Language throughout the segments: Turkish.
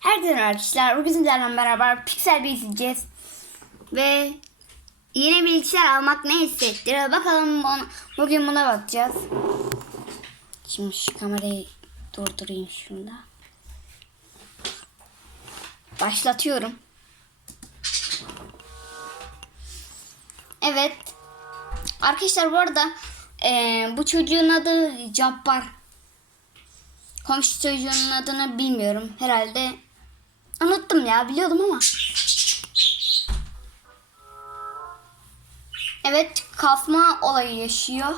Herkese arkadaşlar. Bugün sizlerle beraber Pixel bir izleyeceğiz. Ve yeni bilgisayar almak ne hissettirir? Bakalım onu, bugün buna bakacağız. Şimdi şu kamerayı durdurayım şurada. Başlatıyorum. Evet. Arkadaşlar bu arada eee, bu çocuğun adı Cabbar. Komşu çocuğunun adını bilmiyorum. Herhalde unuttum ya biliyordum ama. Evet kasma olayı yaşıyor.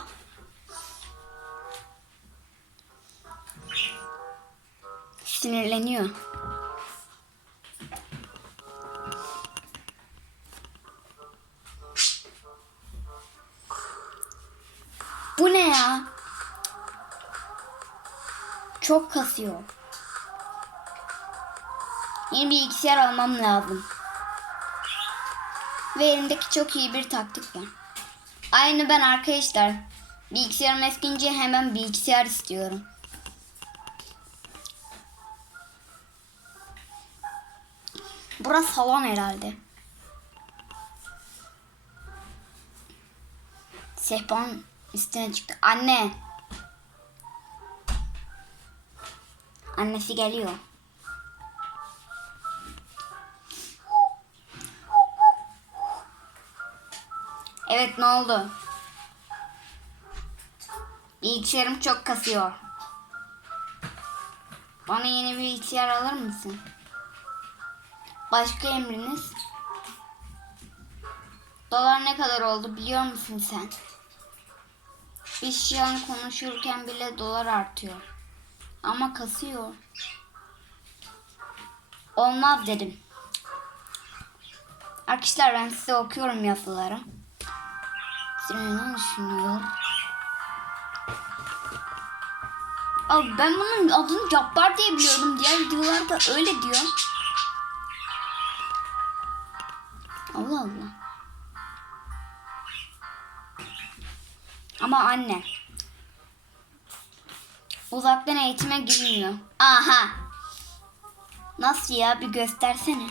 Sinirleniyor. Bu ne ya? Çok kasıyor. Yeni bir bilgisayar almam lazım. Ve elimdeki çok iyi bir taktik var. Aynı ben arkadaşlar. Bilgisayarım eskiyince hemen bilgisayar istiyorum. Burası salon herhalde. Sehpanın üstüne çıktı. Anne. Annesi geliyor. Evet ne oldu? Bilgisayarım çok kasıyor. Bana yeni bir bilgisayar alır mısın? Başka emriniz? Dolar ne kadar oldu biliyor musun sen? Biz şu an konuşurken bile dolar artıyor. Ama kasıyor. Olmaz dedim. Arkadaşlar ben size okuyorum yazıları. Ne düşünüyor? Abi ben bunun adını Cabbar diye biliyordum. Diğer videolarda öyle diyor. Allah Allah. Ama anne. Uzaktan eğitime girmiyor. Aha. Nasıl ya bir göstersene.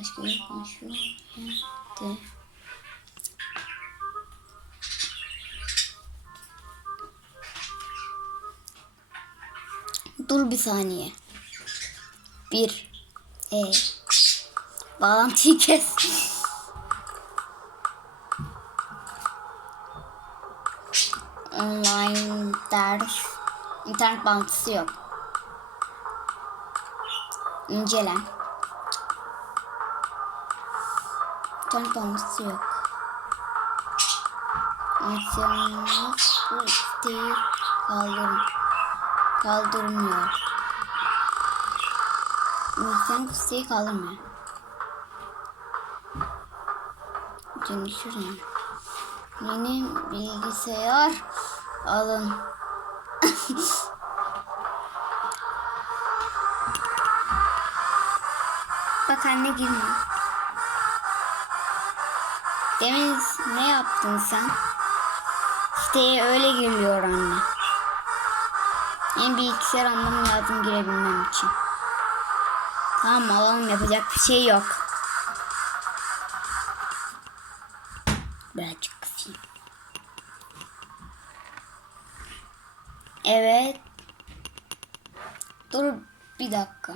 Başka bir konuşuyor. De. Dur bir saniye. Bir. E. Bağlantıyı kes. Online ders. İnternet bağlantısı yok. İncele. İnternet bağlantısı yok. İnternet bu isteği kaldırın. Kaldırmıyor. İnternet isteği kaldırmıyor. Şimdi. Yeni bilgisayar alın. Bak anne girmiyor. Demin ne yaptın sen? Siteye öyle giriliyor anne. Yeni bilgisayar almam lazım girebilmem için. Tamam alalım yapacak bir şey yok. Birazcık kısayım. Evet. Dur bir dakika.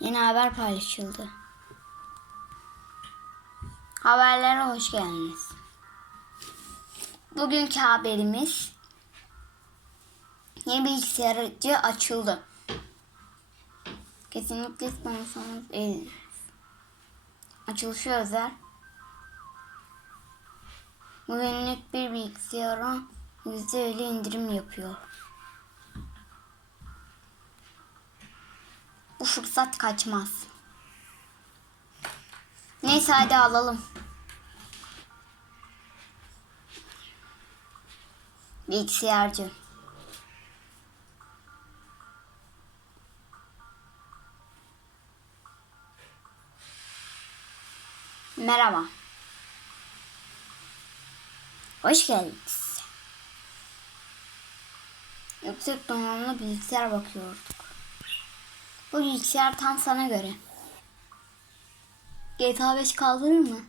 Yeni haber paylaşıldı. Haberlere hoş geldiniz. Bugünkü haberimiz yeni bilgisayarcı açıldı. Kesinlikle istemerseniz eğleniriz. Açılışı özel. Güvenlik bir bilgisayara %50 indirim yapıyor. Bu fırsat kaçmaz. Neyse hadi alalım. Bilgisayarcı. Merhaba. Hoş geldiniz. Yüksek donanımlı bilgisayar bakıyorduk. Bu bilgisayar tam sana göre. GTA 5 kaldırır mı?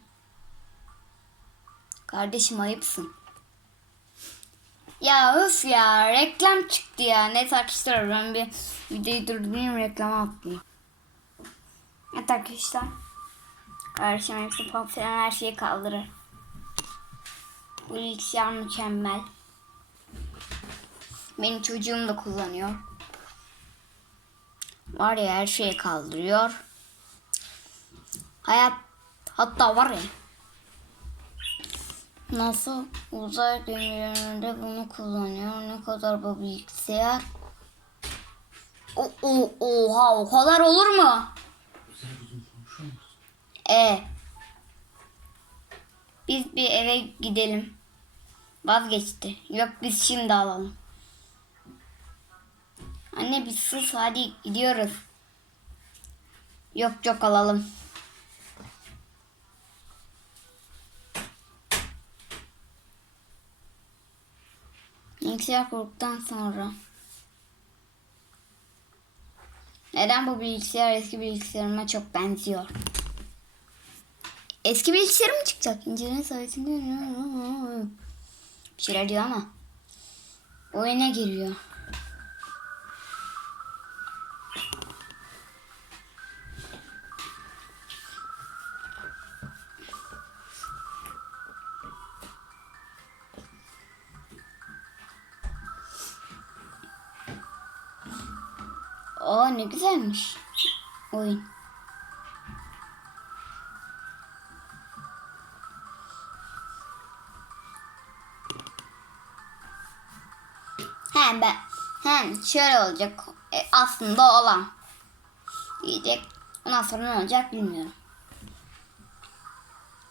Kardeşim ayıpsın. Ya öf ya reklam çıktı ya. Ne arkadaşlar ben bir videoyu durdurayım reklama atlayayım. Evet arkadaşlar. Kardeşim hepsi pop her şeyi kaldırır. Bu bilgisayar mükemmel. Benim çocuğum da kullanıyor. Var ya her şeyi kaldırıyor. Hayat hatta var ya. Nasıl uzay gemilerinde bunu kullanıyor? Ne kadar bu bilgisayar? O, o, oha o kadar olur mu? E. Biz bir eve gidelim. Vazgeçti. Yok biz şimdi alalım. Anne biz sus hadi gidiyoruz. Yok yok alalım. Bilgisayar kurduktan sonra. Neden bu bilgisayar eski bilgisayarıma çok benziyor? Eski bilgisayarım mı çıkacak? İnceleme sayesinde bir şeyler diyor ama oyuna giriyor. Aa ne güzelmiş oyun. He ben hem şöyle olacak e, aslında olan diyecek. Ondan sonra ne olacak bilmiyorum.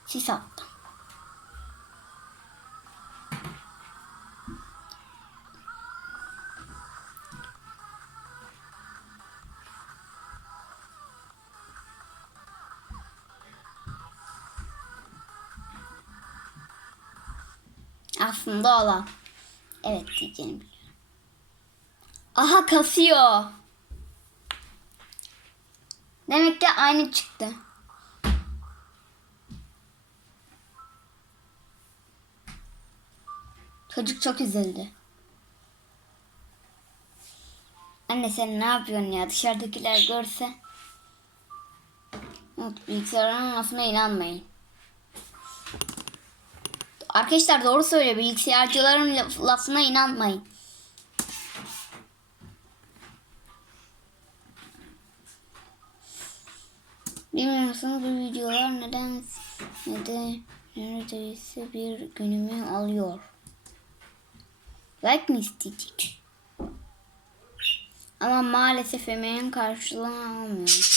Sis attı. Aslında olan. Evet diyeceğim. Aha kasıyor. Demek ki aynı çıktı. Çocuk çok üzüldü. Anne sen ne yapıyorsun ya dışarıdakiler görse. Evet, bilgisayarın olmasına inanmayın. Arkadaşlar doğru söylüyor. Bilgisayarcıların laf- lafına inanmayın. Bilmiyorsunuz bu videolar neden neden neredeyse bir günümü alıyor. Like mi isteyecek? Ama maalesef emeğin karşılığını almıyor.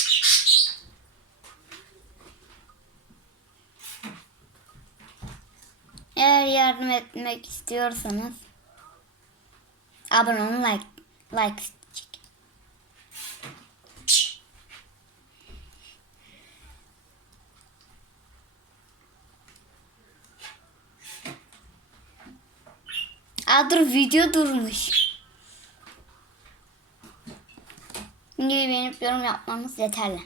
Eğer yardım etmek istiyorsanız abone olun like like. Aa dur video durmuş. Videoyu beğenip yorum yapmanız yeterli.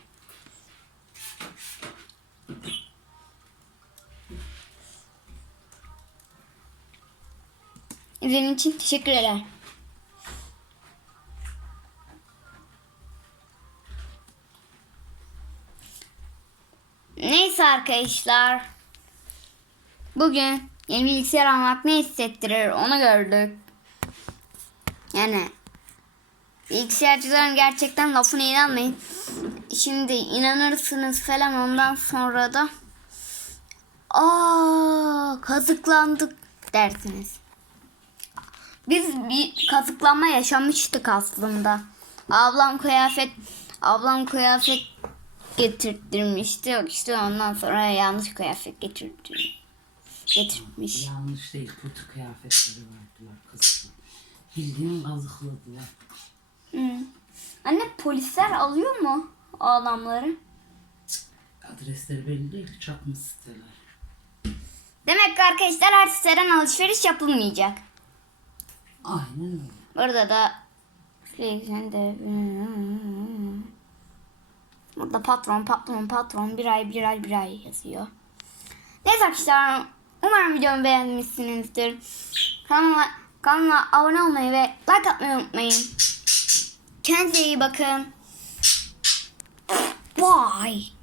İzlediğiniz için teşekkür ederim. Neyse arkadaşlar. Bugün yeni bilgisayar almak ne hissettirir onu gördük. Yani bilgisayarcıların gerçekten lafına inanmayın. Şimdi inanırsınız falan ondan sonra da aa kazıklandık dersiniz. Biz bir kazıklanma yaşamıştık aslında. Ablam kıyafet ablam kıyafet getirttirmişti. İşte ondan sonra yanlış kıyafet getirtti. Getirtmiş. Yanlış değil. Kötü kıyafetleri verdiler kızım. Bildiğin kazıkladılar. Hı. Anne polisler alıyor mu o adamları? Adresleri belli değil. Çakma siteler. Demek ki arkadaşlar her siteden alışveriş yapılmayacak. Aynen öyle. Burada da de Burada patron patron patron bir ay bir ay bir ay yazıyor. Neyse arkadaşlar umarım videomu beğenmişsinizdir. Kanalıma, kanalıma abone olmayı ve like atmayı unutmayın. Kendinize iyi bakın. Bye.